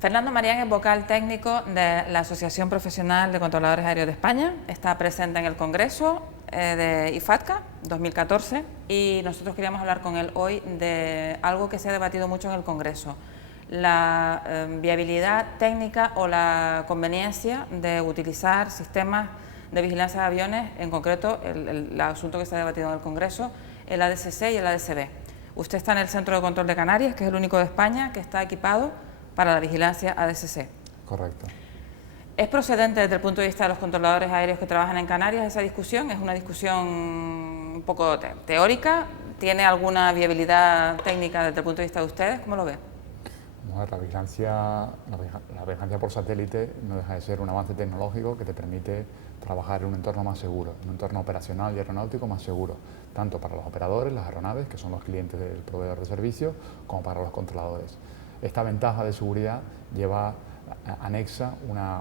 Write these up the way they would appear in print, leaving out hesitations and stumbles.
Fernando Marián es vocal técnico de la Asociación Profesional de Controladores Aéreos de España. Está presente en el Congreso de IFATCA 2014 y nosotros queríamos hablar con él hoy de algo que se ha debatido mucho en el Congreso: la viabilidad técnica o la conveniencia de utilizar sistemas de vigilancia de aviones, en concreto el asunto que se ha debatido en el Congreso, el ADSC y el ADSB. Usted está en el Centro de Control de Canarias, que es el único de España que está equipado para la vigilancia ADSC. Correcto. ¿Es procedente desde el punto de vista de los controladores aéreos que trabajan en Canarias esa discusión? ¿Es una discusión un poco teórica? ¿Tiene alguna viabilidad técnica desde el punto de vista de ustedes? ¿Cómo lo ve? No, la vigilancia por satélite no deja de ser un avance tecnológico que te permite trabajar en un entorno más seguro, en un entorno operacional y aeronáutico más seguro, tanto para los operadores, las aeronaves, que son los clientes del proveedor de servicio, como para los controladores. Esta ventaja de seguridad lleva anexa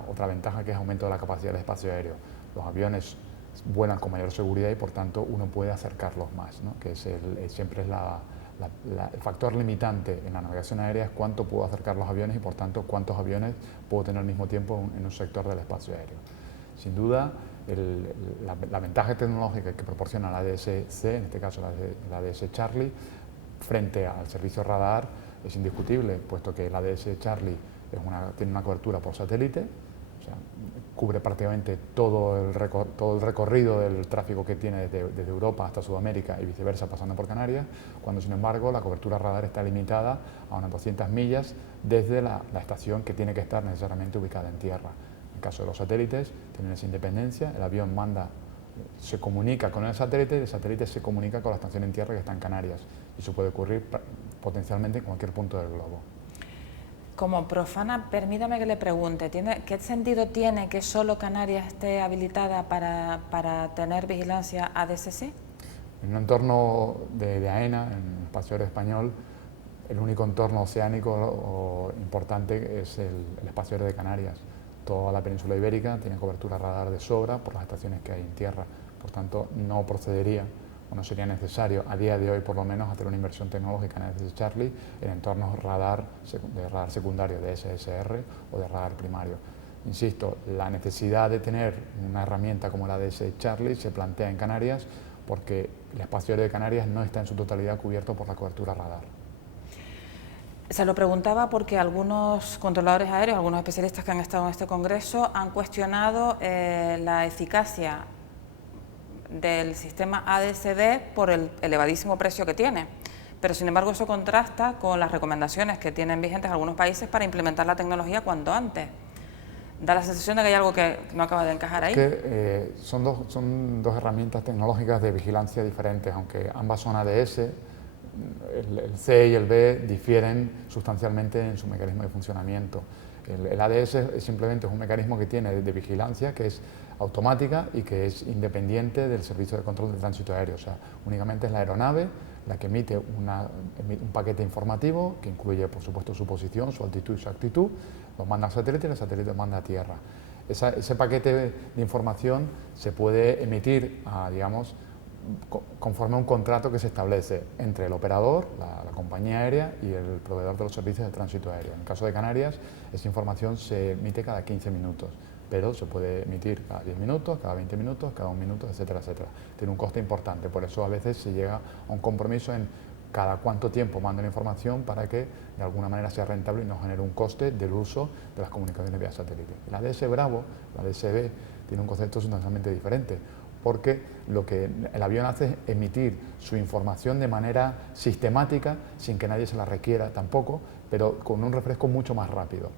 otra ventaja, que es aumento de la capacidad del espacio aéreo. Los aviones vuelan con mayor seguridad y por tanto uno puede acercarlos más, ¿no? Que siempre es el factor limitante en la navegación aérea, es cuánto puedo acercar los aviones y por tanto cuántos aviones puedo tener al mismo tiempo en un sector del espacio aéreo. Sin duda, la ventaja tecnológica que proporciona la ADS-C, en este caso la ADS Charlie, frente al servicio radar es indiscutible, puesto que la ADS Charlie tiene una cobertura por satélite, o sea, cubre prácticamente todo el recorrido del tráfico que tiene desde Europa hasta Sudamérica y viceversa, pasando por Canarias, cuando sin embargo la cobertura radar está limitada a unas 200 millas desde la estación, que tiene que estar necesariamente ubicada en tierra. En el caso de los satélites tienen esa independencia, el avión se comunica con el satélite y el satélite se comunica con la estación en tierra que está en Canarias, y eso puede ocurrir potencialmente en cualquier punto del globo. Como profana, permítame que le pregunte, ¿qué sentido tiene que solo Canarias esté habilitada para tener vigilancia ADSC? En un entorno de AENA, en el espacio aéreo español, el único entorno oceánico importante es el espacio aéreo de Canarias. Toda la península ibérica tiene cobertura radar de sobra por las estaciones que hay en tierra, por tanto no procedería o no sería necesario, a día de hoy por lo menos, hacer una inversión tecnológica en ADS Charlie en entornos de radar secundario, de SSR o de radar primario. Insisto, la necesidad de tener una herramienta como la ADS Charlie se plantea en Canarias porque el espacio aéreo de Canarias no está en su totalidad cubierto por la cobertura radar. Se lo preguntaba porque algunos controladores aéreos, algunos especialistas que han estado en este congreso, han cuestionado la eficacia del sistema ADSB por el elevadísimo precio que tiene, pero sin embargo eso contrasta con las recomendaciones que tienen vigentes algunos países para implementar la tecnología cuanto antes. Da la sensación de que hay algo que no acaba de encajar ahí. Son dos herramientas tecnológicas de vigilancia diferentes, aunque ambas son ADS. El C y el B difieren sustancialmente en su mecanismo de funcionamiento. El ADS simplemente es un mecanismo que tiene de vigilancia, que es automática y que es independiente del servicio de control de tránsito aéreo. O sea, únicamente es la aeronave la que emite un paquete informativo que incluye, por supuesto, su posición, su altitud y su actitud, lo manda al satélite y el satélite lo manda a tierra. Ese paquete de información se puede emitir, digamos, conforme a un contrato que se establece entre el operador, la compañía aérea, y el proveedor de los servicios de tránsito aéreo. En el caso de Canarias, esa información se emite cada 15 minutos, pero se puede emitir cada 10 minutos, cada 20 minutos, cada 1 minuto, etcétera, etcétera. Tiene un coste importante, por eso a veces se llega a un compromiso en cada cuánto tiempo manda la información para que de alguna manera sea rentable y no genere un coste del uso de las comunicaciones vía satélite. La ADS Bravo, la ADS-B, tiene un concepto sustancialmente diferente, porque lo que el avión hace es emitir su información de manera sistemática, sin que nadie se la requiera tampoco, pero con un refresco mucho más rápido.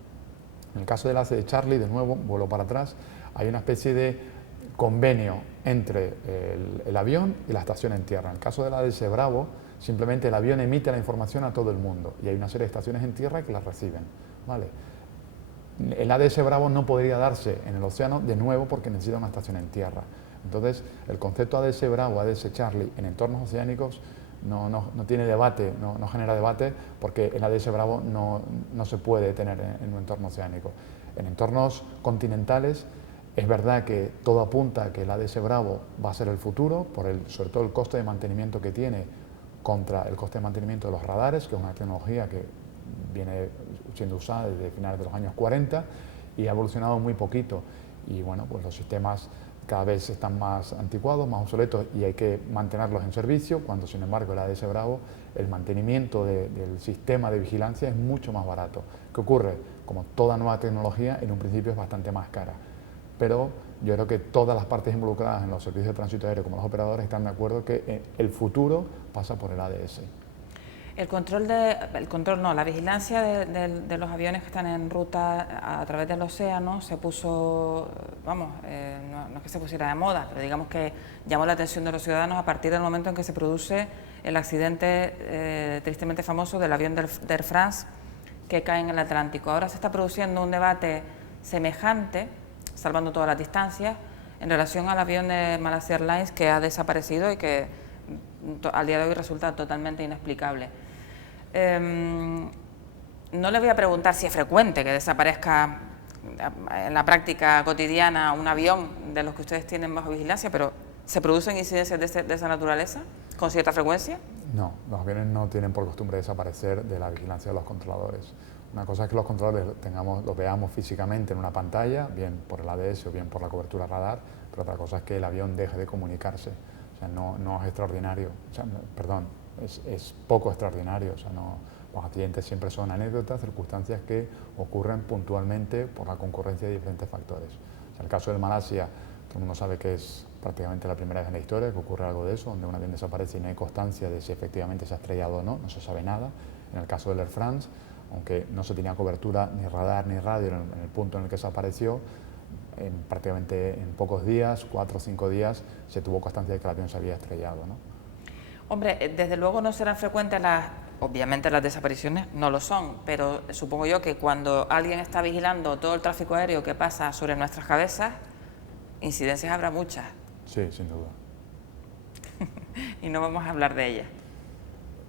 En el caso del ADS Charlie, de nuevo, vuelo para atrás, hay una especie de convenio entre el avión y la estación en tierra. En el caso del ADS Bravo, simplemente el avión emite la información a todo el mundo y hay una serie de estaciones en tierra que la reciben, ¿vale? El ADS Bravo no podría darse en el océano de nuevo porque necesita una estación en tierra. Entonces, el concepto ADS Bravo, ADS Charlie en entornos oceánicos no tiene debate, no genera debate, porque el ADS Bravo no se puede tener en un entorno oceánico. En entornos continentales es verdad que todo apunta a que el ADS Bravo va a ser el futuro, sobre todo el coste de mantenimiento que tiene contra el coste de mantenimiento de los radares, que es una tecnología que viene siendo usada desde finales de los años 40 y ha evolucionado muy poquito. Y bueno, pues los sistemas cada vez están más anticuados, más obsoletos y hay que mantenerlos en servicio, cuando sin embargo el ADS Bravo, el mantenimiento del sistema de vigilancia es mucho más barato. ¿Qué ocurre? Como toda nueva tecnología, en un principio es bastante más cara, pero yo creo que todas las partes involucradas en los servicios de tránsito aéreo, como los operadores, están de acuerdo que el futuro pasa por el ADS. La vigilancia de los aviones que están en ruta a través del océano se puso, vamos, no es que se pusiera de moda, pero digamos que llamó la atención de los ciudadanos a partir del momento en que se produce el accidente tristemente famoso del avión de Air France que cae en el Atlántico. Ahora se está produciendo un debate semejante, salvando todas las distancias, en relación al avión de Malaysia Airlines que ha desaparecido y que al día de hoy resulta totalmente inexplicable. No le voy a preguntar si es frecuente que desaparezca en la práctica cotidiana un avión de los que ustedes tienen bajo vigilancia, pero ¿se producen incidencias de esa naturaleza con cierta frecuencia? No, los aviones no tienen por costumbre desaparecer de la vigilancia de los controladores. Una cosa es que los controladores los veamos físicamente en una pantalla, bien por el ADS o bien por la cobertura radar, pero otra cosa es que el avión deje de comunicarse. O sea, no es extraordinario, o sea, perdón, es poco extraordinario. O sea, los accidentes siempre son anécdotas, circunstancias que ocurren puntualmente por la concurrencia de diferentes factores. O sea, el caso del Malasia, todo el mundo sabe que es prácticamente la primera vez en la historia que ocurre algo de eso, donde un avión desaparece y no hay constancia de si efectivamente se ha estrellado o no, no se sabe nada. En el caso del Air France, aunque no se tenía cobertura ni radar ni radio en el punto en el que se apareció, prácticamente en pocos días, 4 o 5 días, se tuvo constancia de que el avión se había estrellado, ¿no? Hombre, desde luego no serán frecuentes obviamente las desapariciones no lo son, pero supongo yo que cuando alguien está vigilando todo el tráfico aéreo que pasa sobre nuestras cabezas, incidencias habrá muchas. Sí, sin duda. Y no vamos a hablar de ellas.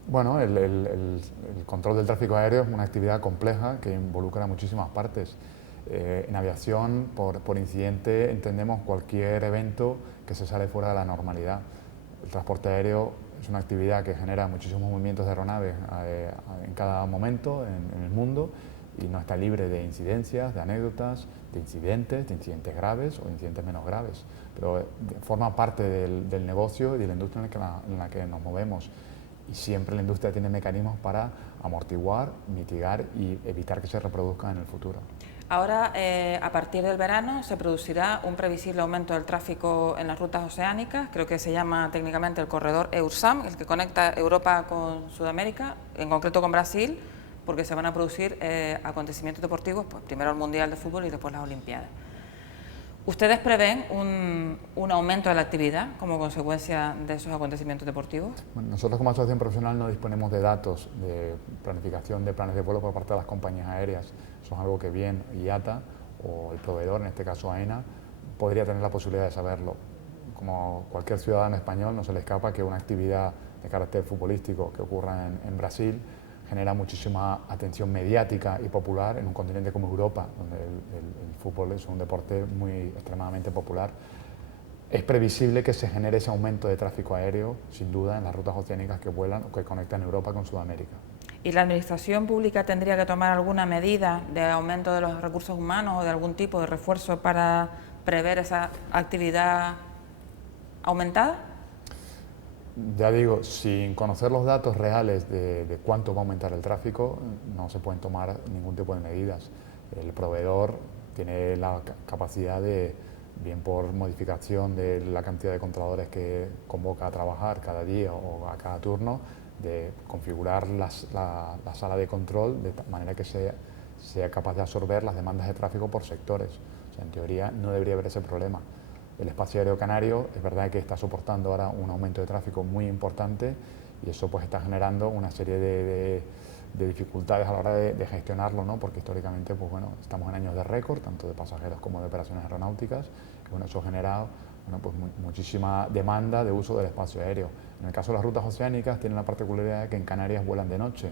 Bueno, el control del tráfico aéreo es una actividad compleja que involucra muchísimas partes. En aviación, por incidente, entendemos cualquier evento que se sale fuera de la normalidad. El transporte aéreo es una actividad que genera muchísimos movimientos de aeronaves en cada momento en el mundo y no está libre de incidencias, de anécdotas, de incidentes graves o incidentes menos graves, pero forma parte del negocio y de la industria en la que nos movemos. Y siempre la industria tiene mecanismos para amortiguar, mitigar y evitar que se reproduzcan en el futuro. Ahora, a partir del verano, se producirá un previsible aumento del tráfico en las rutas oceánicas, creo que se llama técnicamente el corredor EURSAM, el que conecta Europa con Sudamérica, en concreto con Brasil, porque se van a producir acontecimientos deportivos, pues primero el Mundial de Fútbol y después las Olimpiadas. ¿Ustedes prevén un aumento de la actividad como consecuencia de esos acontecimientos deportivos? Bueno, nosotros como asociación profesional no disponemos de datos de planificación de planes de vuelo por parte de las compañías aéreas. Eso es algo que bien IATA o el proveedor, en este caso AENA, podría tener la posibilidad de saberlo. Como cualquier ciudadano español, no se le escapa que una actividad de carácter futbolístico que ocurra en Brasil genera muchísima atención mediática y popular en un continente como Europa, donde el fútbol es un deporte muy extremadamente popular. Es previsible que se genere ese aumento de tráfico aéreo, sin duda, en las rutas oceánicas que vuelan o que conectan Europa con Sudamérica. ¿Y la Administración Pública tendría que tomar alguna medida de aumento de los recursos humanos o de algún tipo de refuerzo para prever esa actividad aumentada? Ya digo, sin conocer los datos reales de cuánto va a aumentar el tráfico, no se pueden tomar ningún tipo de medidas. El proveedor tiene la capacidad de, bien por modificación de la cantidad de controladores que convoca a trabajar cada día o a cada turno, de configurar la sala de control de manera que sea capaz de absorber las demandas de tráfico por sectores. O sea, en teoría no debería haber ese problema. El espacio aéreo canario es verdad que está soportando ahora un aumento de tráfico muy importante y eso pues está generando una serie de dificultades a la hora de gestionarlo, ¿no? Porque históricamente pues, bueno, estamos en años de récord, tanto de pasajeros como de operaciones aeronáuticas, y bueno, eso ha generado pues, muchísima demanda de uso del espacio aéreo. En el caso de las rutas oceánicas tienen la particularidad de que en Canarias vuelan de noche,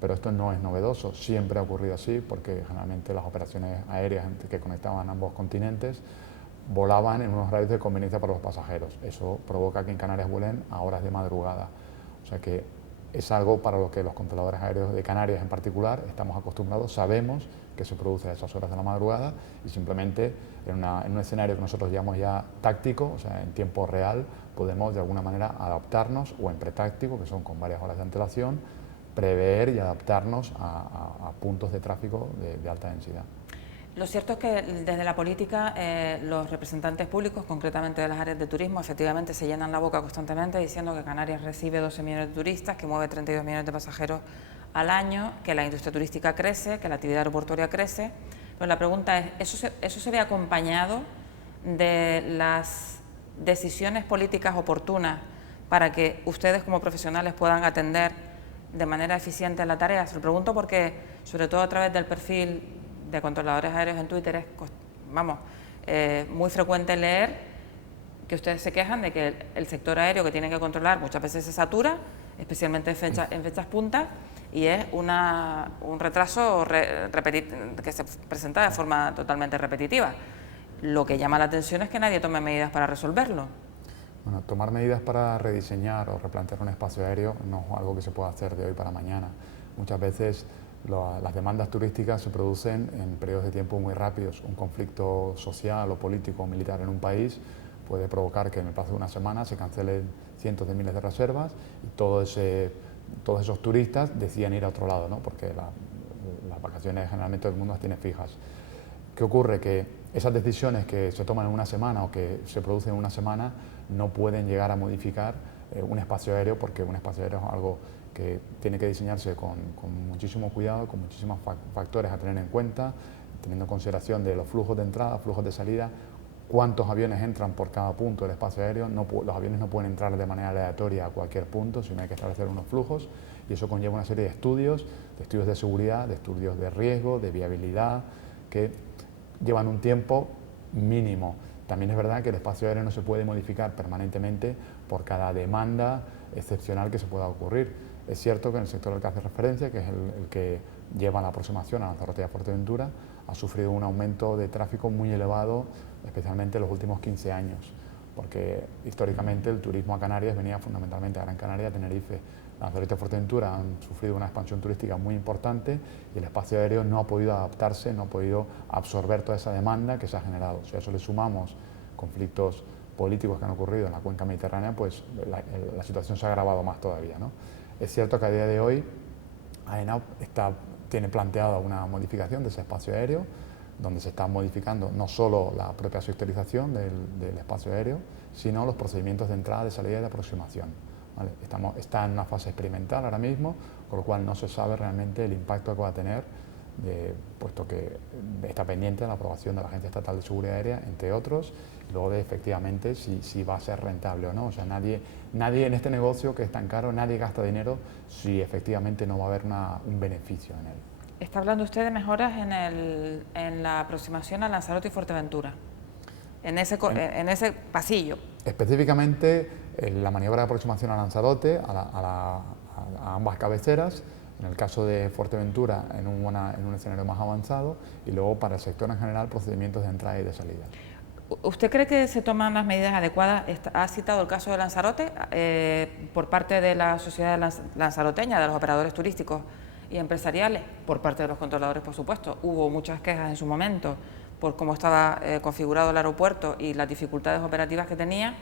pero esto no es novedoso, siempre ha ocurrido así porque generalmente las operaciones aéreas que conectaban ambos continentes volaban en unos radios de conveniencia para los pasajeros. Eso provoca que en Canarias vuelen a horas de madrugada. O sea que es algo para lo que los controladores aéreos de Canarias en particular estamos acostumbrados, sabemos que se produce a esas horas de la madrugada y simplemente en un escenario que nosotros llamamos ya táctico, o sea, en tiempo real, podemos de alguna manera adaptarnos, o en pretáctico, que son con varias horas de antelación, prever y adaptarnos a puntos de tráfico de alta densidad. Lo cierto es que desde la política los representantes públicos, concretamente de las áreas de turismo, efectivamente se llenan la boca constantemente diciendo que Canarias recibe 12 millones de turistas, que mueve 32 millones de pasajeros al año, que la industria turística crece, que la actividad aeroportuaria crece. Pero la pregunta es, ¿eso se ve acompañado de las decisiones políticas oportunas para que ustedes como profesionales puedan atender de manera eficiente la tarea? Se lo pregunto porque, sobre todo a través del perfil de controladores aéreos en Twitter, es muy frecuente leer que ustedes se quejan de que el sector aéreo que tiene que controlar muchas veces se satura, especialmente en fechas puntas, y es un retraso que se presenta de forma totalmente repetitiva. Lo que llama la atención es que nadie tome medidas para resolverlo. Bueno, tomar medidas para rediseñar o replantear un espacio aéreo no es algo que se pueda hacer de hoy para mañana. Muchas veces las demandas turísticas se producen en periodos de tiempo muy rápidos. Un conflicto social o político o militar en un país puede provocar que en el plazo de una semana se cancelen cientos de miles de reservas y todos esos turistas deciden ir a otro lado, ¿no? Porque las vacaciones generalmente todo el mundo las tiene fijas. ¿Qué ocurre? Que esas decisiones que se toman en una semana o que se producen en una semana no pueden llegar a modificar un espacio aéreo, porque un espacio aéreo es algo que tiene que diseñarse con muchísimo cuidado, con muchísimos factores a tener en cuenta, teniendo en consideración de los flujos de entrada, flujos de salida, cuántos aviones entran por cada punto del espacio aéreo. Los aviones no pueden entrar de manera aleatoria a cualquier punto, sino hay que establecer unos flujos, y eso conlleva una serie de estudios de seguridad, de estudios de riesgo, de viabilidad, que llevan un tiempo mínimo. También es verdad que el espacio aéreo no se puede modificar permanentemente por cada demanda excepcional que se pueda ocurrir. Es cierto que en el sector al que hace referencia, que es el que lleva la aproximación a Lanzarote y a Fuerteventura, ha sufrido un aumento de tráfico muy elevado, especialmente en los últimos 15 años, porque históricamente el turismo a Canarias venía fundamentalmente a Gran Canaria, a Tenerife. Lanzarote y Fuerteventura han sufrido una expansión turística muy importante y el espacio aéreo no ha podido adaptarse, no ha podido absorber toda esa demanda que se ha generado. Si a eso le sumamos conflictos políticos que han ocurrido en la cuenca mediterránea, pues la situación se ha agravado más todavía, ¿no? Es cierto que a día de hoy AENAV tiene planteada una modificación de ese espacio aéreo, donde se está modificando no solo la propia sectorización del espacio aéreo, sino los procedimientos de entrada, de salida y de aproximación. ¿Vale? Está en una fase experimental ahora mismo, con lo cual no se sabe realmente el impacto que va a tener, puesto que está pendiente de la aprobación de la Agencia Estatal de Seguridad Aérea, entre otros, y luego de efectivamente si va a ser rentable o no. O sea, nadie en este negocio que es tan caro, nadie gasta dinero si efectivamente no va a haber un beneficio en él. Está hablando usted de mejoras en la aproximación a Lanzarote y Fuerteventura, en ese pasillo. Específicamente la maniobra de aproximación a Lanzarote, a ambas cabeceras, en el caso de Fuerteventura en un escenario más avanzado, y luego para el sector en general procedimientos de entrada y de salida. ¿Usted cree que se toman las medidas adecuadas? Ha citado el caso de Lanzarote por parte de la sociedad lanzaroteña, de los operadores turísticos y empresariales, por parte de los controladores, por supuesto. Hubo muchas quejas en su momento por cómo estaba configurado el aeropuerto y las dificultades operativas que tenía,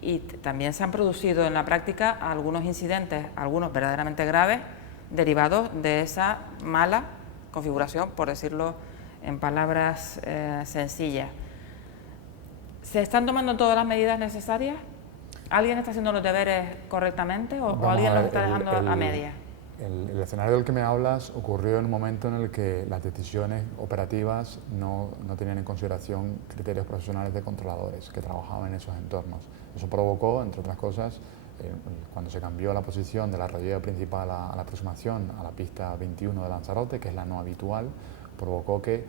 y también se han producido en la práctica algunos incidentes, algunos verdaderamente graves, derivados de esa mala configuración, por decirlo en palabras sencillas. ¿Se están tomando todas las medidas necesarias? ¿Alguien está haciendo los deberes correctamente o alguien los está dejando a medias? El escenario del que me hablas ocurrió en un momento en el que las decisiones operativas no tenían en consideración criterios profesionales de controladores que trabajaban en esos entornos. Eso provocó, entre otras cosas, cuando se cambió la posición de la rodilla principal a la aproximación a la pista 21 de Lanzarote, que es la no habitual, provocó que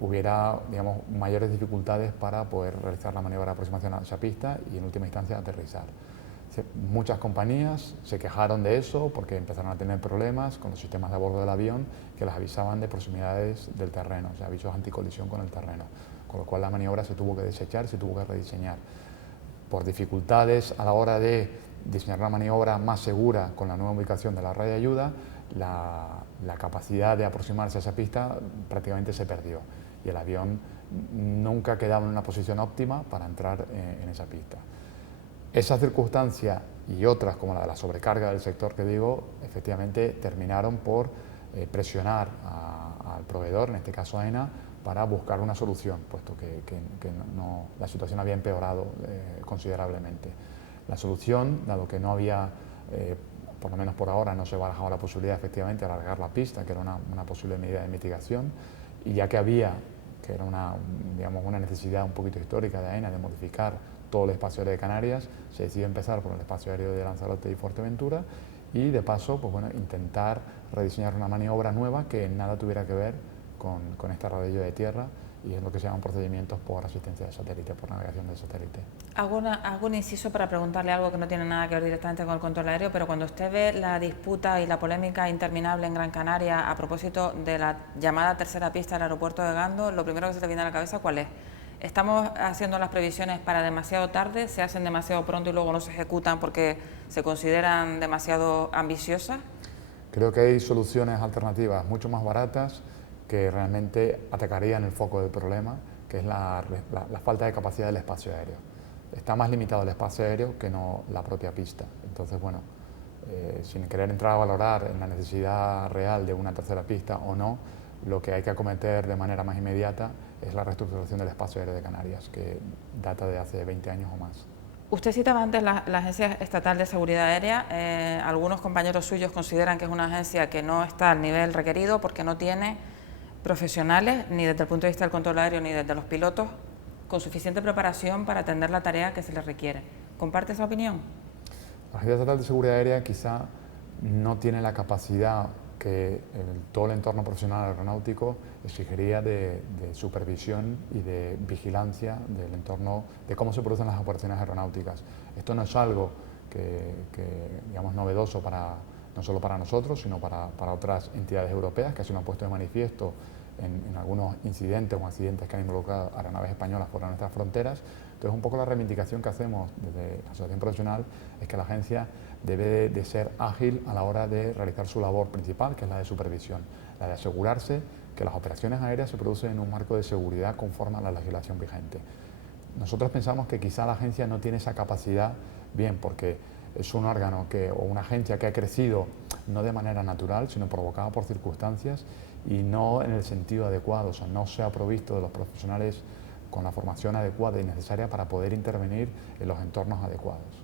hubiera, digamos, mayores dificultades para poder realizar la maniobra de aproximación a esa pista y en última instancia aterrizar. Muchas compañías se quejaron de eso porque empezaron a tener problemas con los sistemas de a bordo del avión que las avisaban de proximidades del terreno, o sea, avisos anticolisión con el terreno, con lo cual la maniobra se tuvo que desechar, se tuvo que rediseñar. Por dificultades a la hora de diseñar una maniobra más segura con la nueva ubicación de la raya de ayuda, la capacidad de aproximarse a esa pista prácticamente se perdió y el avión nunca quedaba en una posición óptima para entrar en esa pista. Esa circunstancia y otras, como la de la sobrecarga del sector que digo, efectivamente terminaron por presionar al proveedor, en este caso AENA, para buscar una solución, puesto que la situación había empeorado considerablemente. La solución, dado que no había, por lo menos por ahora, no se barajaba la posibilidad efectivamente de alargar la pista, que era una posible medida de mitigación, y ya que había, que era una necesidad un poquito histórica de AENA de modificar todo el espacio aéreo de Canarias, se decidió empezar por el espacio aéreo de Lanzarote y Fuerteventura y de paso pues bueno, intentar rediseñar una maniobra nueva que nada tuviera que ver con este rodillo de tierra y es lo que se llaman procedimientos por asistencia de satélite, por navegación de satélite. Hago un inciso para preguntarle algo que no tiene nada que ver directamente con el control aéreo, pero cuando usted ve la disputa y la polémica interminable en Gran Canaria a propósito de la llamada tercera pista del aeropuerto de Gando, lo primero que se le viene a la cabeza, ¿cuál es? ¿Estamos haciendo las previsiones para demasiado tarde, se hacen demasiado pronto y luego no se ejecutan porque se consideran demasiado ambiciosas? Creo que hay soluciones alternativas mucho más baratas que realmente atacarían el foco del problema, que es la falta de capacidad del espacio aéreo. Está más limitado el espacio aéreo que no la propia pista. Entonces, bueno, sin querer entrar a valorar en la necesidad real de una tercera pista o no, lo que hay que acometer de manera más inmediata es la reestructuración del espacio aéreo de Canarias, que data de hace 20 años o más. Usted citaba antes la Agencia Estatal de Seguridad Aérea. Algunos compañeros suyos consideran que es una agencia que no está al nivel requerido porque no tiene profesionales, ni desde el punto de vista del control aéreo, ni desde los pilotos, con suficiente preparación para atender la tarea que se les requiere. ¿Comparte esa opinión? La Agencia Estatal de Seguridad Aérea quizá no tiene la capacidad que todo el entorno profesional aeronáutico exigiría de supervisión y de vigilancia del entorno, de cómo se producen las operaciones aeronáuticas. Esto no es algo que digamos, novedoso no solo para nosotros, sino para otras entidades europeas, que así lo han puesto de manifiesto en algunos incidentes o accidentes que han involucrado aeronaves españolas fuera de nuestras fronteras. Entonces, un poco la reivindicación que hacemos desde la Asociación Profesional es que la agencia debe de ser ágil a la hora de realizar su labor principal, que es la de supervisión, la de asegurarse que las operaciones aéreas se producen en un marco de seguridad conforme a la legislación vigente. Nosotros pensamos que quizá la agencia no tiene esa capacidad, bien porque es un órgano o una agencia que ha crecido no de manera natural, sino provocada por circunstancias y no en el sentido adecuado, o sea, no se ha provisto de los profesionales con la formación adecuada y necesaria para poder intervenir en los entornos adecuados.